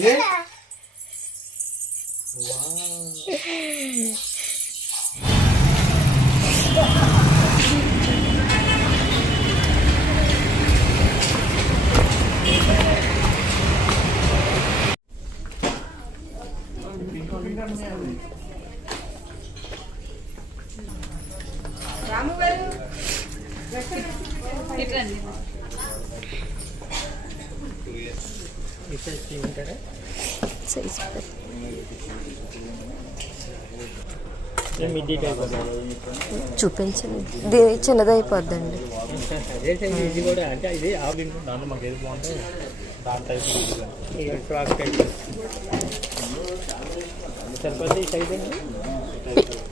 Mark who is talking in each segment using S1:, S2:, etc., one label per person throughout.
S1: ఏ?
S2: Size
S3: midi type
S2: చూపించండి. ఇది చిన్నది అయిపోద్దండి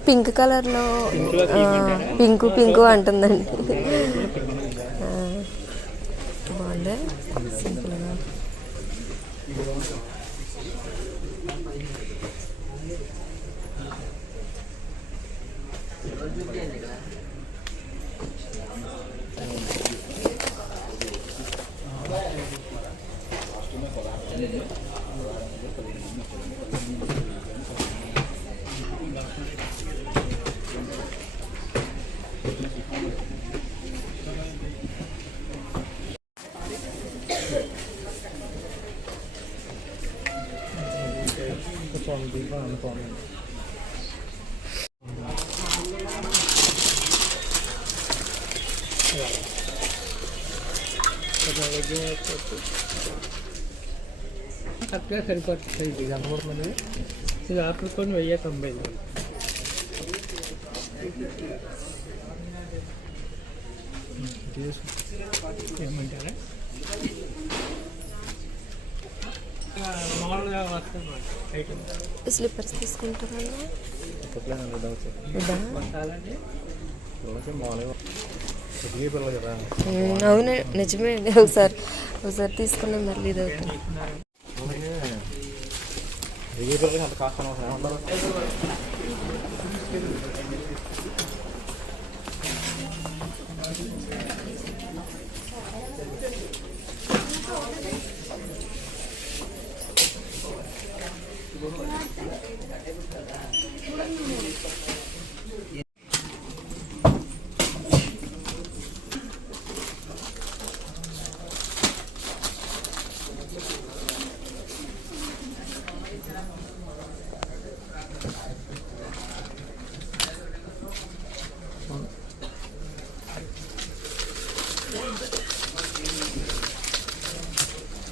S2: పింక్ కలర్లో పింక్ పింక్ అంటుందండి.
S3: आपल्या खरीपात
S2: खरेदी जांभूरमध्ये ते
S3: दहा रुपये वैया कंबाईल म्हणते కదా
S2: ఉమ్, అవును నిజమే అండి. ఒకసారి ఒకసారి తీసుకున్నాం మళ్ళీ ఇది అవుతుంది.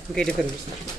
S3: 受け入れてる
S1: んですね。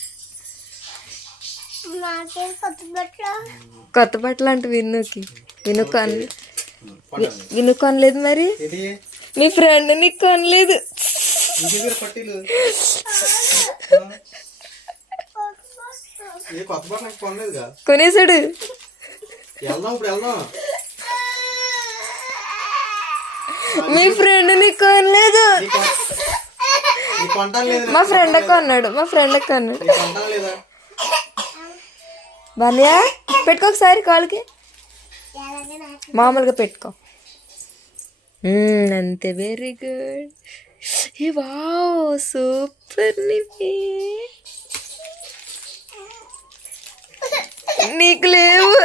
S2: కొత్త బట్టలు. అంటే విన్నుకి విను కొన
S1: పట్టాలి
S2: విను కొనలేదు మరి? మీ ఫ్రెండ్ నీకు కొనలేదు కొనేసాడు. మీ ఫ్రెండ్ నీకు కొనలేదు మా ఫ్రెండ్ కొన్నాడు మా ఫ్రెండ్ కొన్నాడు
S1: నీ
S2: పెట్టుకో ఒకసారి కాళ్ళకి మామూలుగా పెట్టుకో. అంతే వెరీ గుడ్ ఏ వావ్ సూపర్ నివి. నీకు లేవు.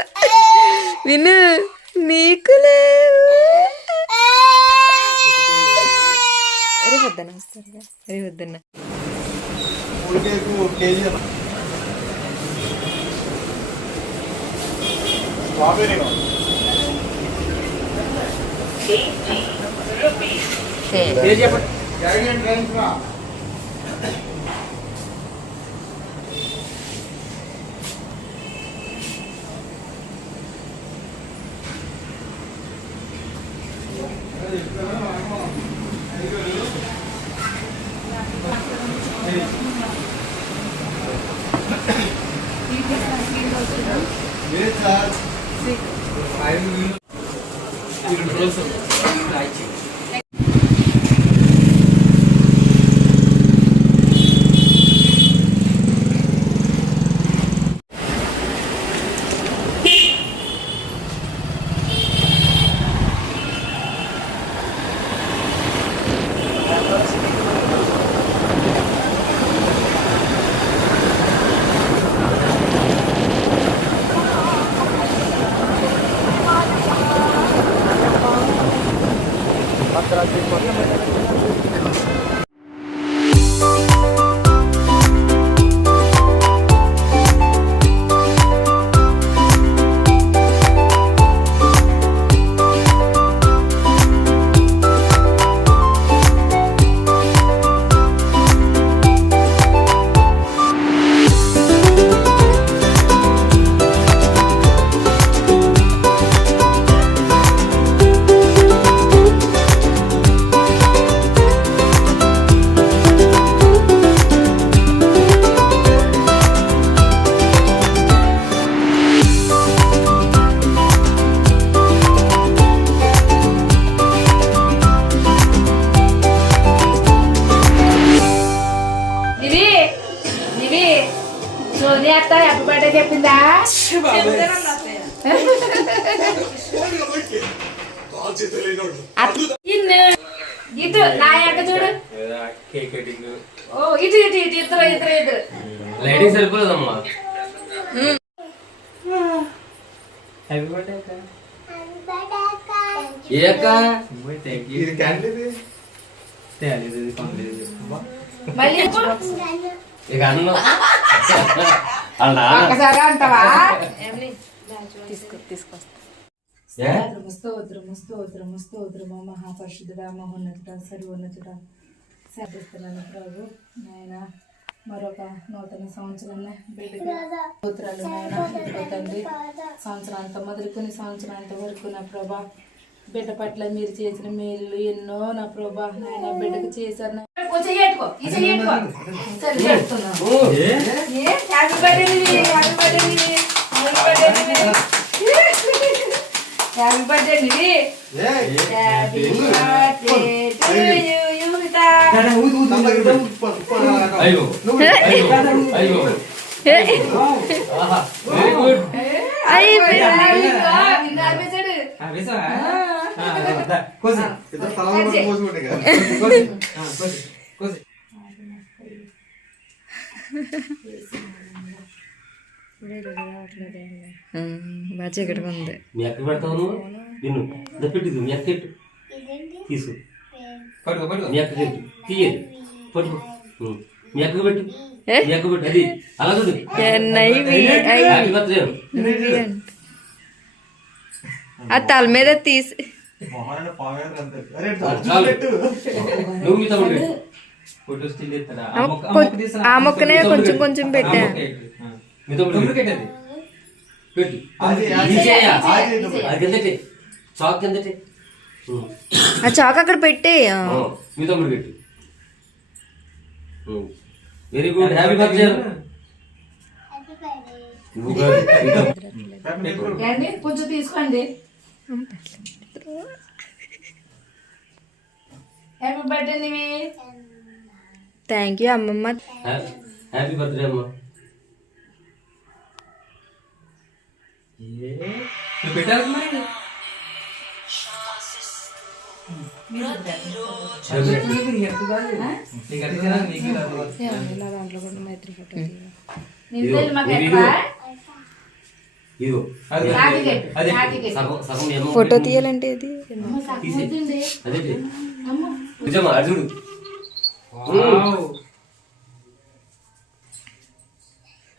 S2: విను నీకు లేవు. అరే వద్దన్న వస్తాను అరే వద్దన్నా.
S1: చెప్పండి
S4: Thank you. ఇటు నా యొక్క చూడు.
S5: కేక్ కటింగ్
S4: ఓ ఇటు ఇటు ఇటు ఇద్దరు ఇద్దరు ఇద్దరు.
S6: లైటింగ్ సరిపోలేదమ్మా
S5: హ్యాపీ బర్త్డే అక్క
S6: ఏ అక్క?
S5: థ్యాంక్ యూ
S1: ఇది క్యాండిల్
S5: తేలేదు ఇది? కొనలేదు
S4: మళ్ళీ చెప్పు.
S6: ఇక అన్న. వాళ్ళ నాన్న
S4: ఒక్కసారి అంటావా? తీసుకో తీసుకొస్తా? స్తోత్రము స్తోత్రము స్తోత్రము మహాపరిశుద్ధుడా మహోన్నతుడా సర్వోన్నతుడా శాపిస్తున్నాను ప్రభు నాయన మరొక నూతన సంవత్సరాన్ని బిడ్డకి స్తోత్రాలు నాయన తండ్రి. సంవత్సరాంతం మొదలుకొని సంవత్సరాంత వరకు నా ప్రభా బిడ్డ పట్ల మీరు చేసిన మేలు ఎన్నో నా ప్రభా నాయన బిడ్డకు చేశారు? Happy birthday Nivi, happy birthday Nivi, happy birthday Nivi. Happy birthday Nivi. Happy birthday to you, Yuvitha.
S6: అయ్యో అయ్యో వెరీ గుడ్
S4: హ్యాపీ బర్త్డే, నిన్ను ఆపేశాడు.
S1: ఇద్దరు తలలో పట్టుకొని పోసుకుంటే కదా.
S4: బాగా చీకటిగా ఉంది.
S6: మీ అక్క పెడతావు నిన్ను పెట్టిదు మీ అక్క పెట్టు తీసు.
S5: పట్టుకో పట్టుకో.
S6: మీ అక్క పెట్టు తీయదు పట్టుకో. మీ పెట్టు. మీ అక్క పెట్టు. అది. అలా చూడు.
S4: ఆ తల మీద తీసి.
S6: మీ
S4: ఆ మొక్క- ఆ మొక్కనే కొంచెం కొంచెం పెట్టా.
S6: మీ తమ్ముడు
S5: తమ్ముడు
S6: పెట్టు.
S5: కట్టేది
S6: పెట్టు
S1: అది, అది,
S6: ఇది చేయ.
S1: అది, అది.
S6: అది కిందటి చాక్ కిందటి ఉం.
S4: ఆ చాక్ అక్కడ పెట్టి
S6: ఆ, మీ తమ్ముడు పెట్టు వెరీ గుడ్ హ్యాపీ బర్త్డే నువ్వు కాదు, మీ తమ్ముడు.
S4: ఏండి కొంచెం తీసుకోండి happy birthday Nivi thank you అమ్మమ్మ
S6: హ్యా- హ్యాపీ బర్త్డే అమ్మా సగం మీ అమ్మ
S4: ఫోటో తీయాలంటే ఇది
S6: నిజమా?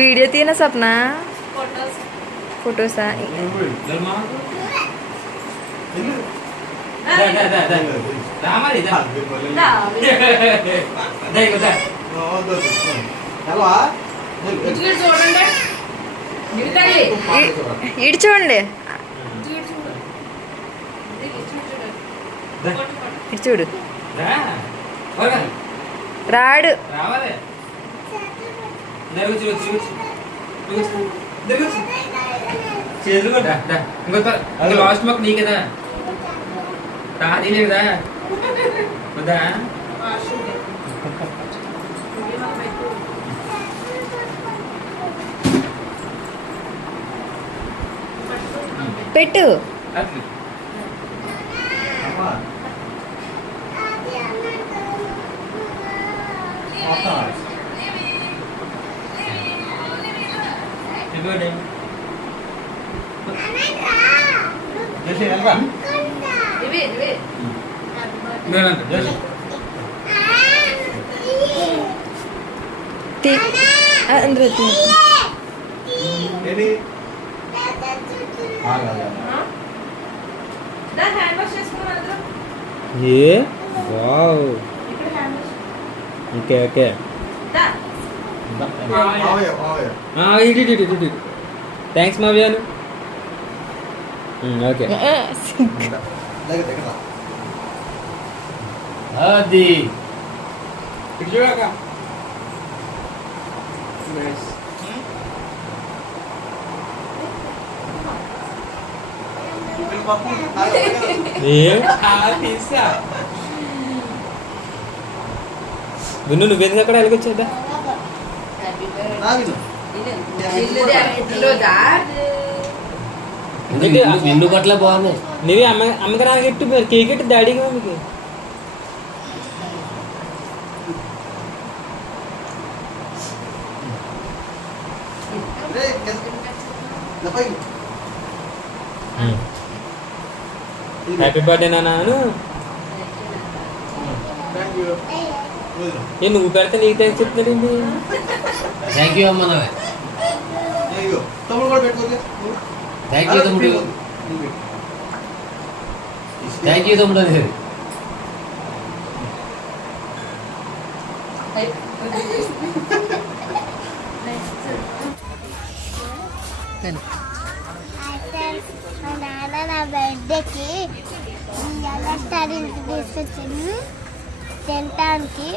S2: వీడియో తీన స్వప్న? ఫొటోసా? ఇటు చూడండి. ఇటు చూడు. రాడు.
S6: రావాలి. జరగచ్చు జరగచ్చు జరగచ్చు చేతులు కూడా ఇంకొక ఇంకా లాస్ట్ మాకు నీ కదా తాదీలే కదా వద్దా
S2: పెట్టు
S6: అట్లా ఇదిగోండి
S1: చేసి వెళ్ళరా
S4: ఇవి ఇవి
S6: ఇదిగోనండి జోషి
S2: తీ ఆ, అందులో తీ
S1: ఏంటి ఆగాలి
S4: దా హ్యాండ్ వాష్ చేసుకున్నాం అందరం
S5: ఏ వావ్
S4: ఇక్కడ
S5: ఇటు ఇటు ఇటు ఇటు థ్యాంక్స్ మావ్యాను ఓకే.
S6: అది.
S7: ఇటు చూడక
S5: విన్ను నువ్వెందుకు అక్కడ వెళ్ళకొచ్చేద్దా
S6: నిన్ను పట్ల బాగుంది
S5: నువ్వే అమ్మ అమ్మకి నాకెట్టు మరి కేక్ ఎట్టు డాడీకి మమ్మీకి హ్యాపీ బర్త్డే నాన్న
S1: థ్యాంక్ యూ
S5: ఏ నువ్వు పెడితే నీకు థ్యాంక్స్ చెప్తున్నాడు ఏంటి
S6: థ్యాంక్ యూ అమ్మ నవ్వే
S1: అయ్యో తమ్ముడు కూడా పెట్టుకోలే
S6: థ్యాంక్ యూ తమ్ముడు థ్యాంక్ యూ తమ్ముడు అది
S8: మా నాన్న నా బర్త్డేకి ఎలా స్టార్టింగ్ తీసుకొచ్చాను తినటానికి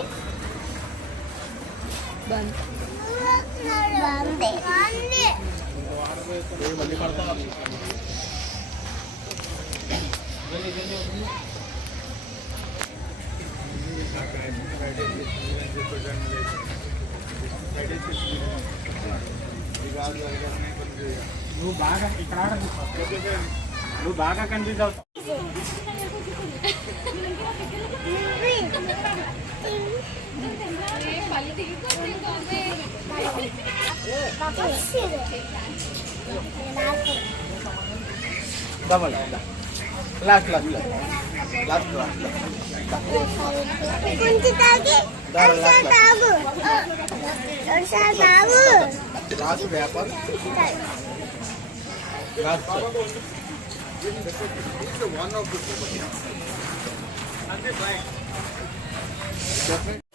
S8: బాగుంది
S1: double last last last last
S8: కొంచెం తాగి ఒకసారి తాగు ఒకసారి తాగు
S1: last paper last one of the property. And.